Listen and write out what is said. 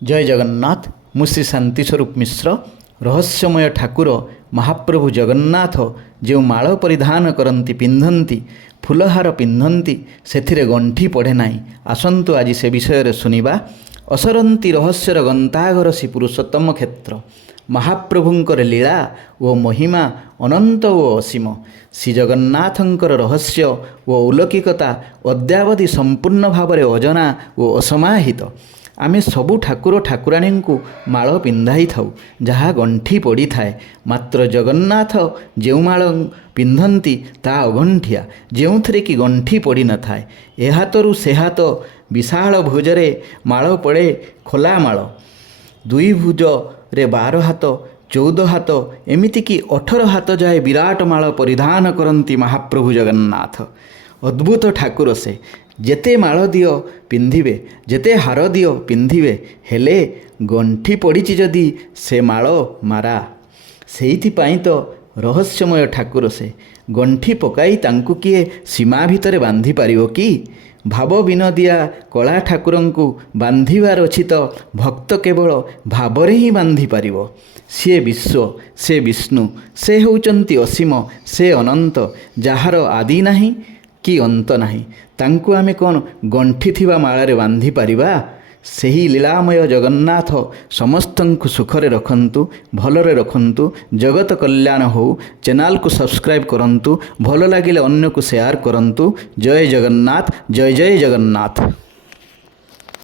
जय जगन्नाथ। मु श्री शांति स्वरूप मिश्र। रहस्यमय ठाकुर महाप्रभु जगन्नाथ जो माଳ परिधान करती पिंधती फूलहार पिंधती से गंठी पड़े ना। आसतु आज से विषय सुनिबा। असरती रहस्यर गंताघर श्री पुरुषोत्तम क्षेत्र महाप्रभुंकर लीला ओ महिमा अनंत ओ असीम। श्री जगन्नाथंकर रहस्य ओ अलौकिकता अद्यावधि संपूर्ण भाव अजना ओ असमाहित। आमे सबु ठाकुर ठाकुराणी को माळ पिंधाई थाउ जहाँ गंठी पड़ी थाए, मात्र जगन्नाथ जो माळ पिंधती ता अगंठिया जो थे कि गंठी पड़ी न थाए। ए हाथरू से हाथ विशाल भुजरे माळ पड़े खोला माळ, दुई भुज रे 12 हाथ 14 हाथ एमिति कि 18 हाथ जाए विराट माळ परिधान करती महाप्रभु जगन्नाथ। अद्भुत ठाकुर से जेते माळ दियो पिंधिबे, जेते हार दियो पिंधिबे, हेले गंठी पड़ी जदि से माळ मारा। सेइथिपाई तो रहस्यमय ठाकुर से गंठी पकाई तांकु किए सीमा भितर बांधी पारिबो कि? भाव विनोदिया कला ठाकुरंकु बांधिबार अछि तो भक्त केवल भावरे ही बांधी पारिबो। सी विश्व, से विष्णु, से होउचंती असीम, से अनंत, जार आदि नाही कि अंत नाही। तांकु आमे कौन गंठी थिबा माଳରେ बांधी पारिबा? ସେହି लीलामय जगन्नाथ समस्तंकु सुखरे रखंतु, भलरे रखंतु, जगत कल्याण हो। चैनल को सब्सक्राइब करंतु, भल लागिले अन्य को शेयर करंतु। जय जगन्नाथ, जय जय जगन्नाथ।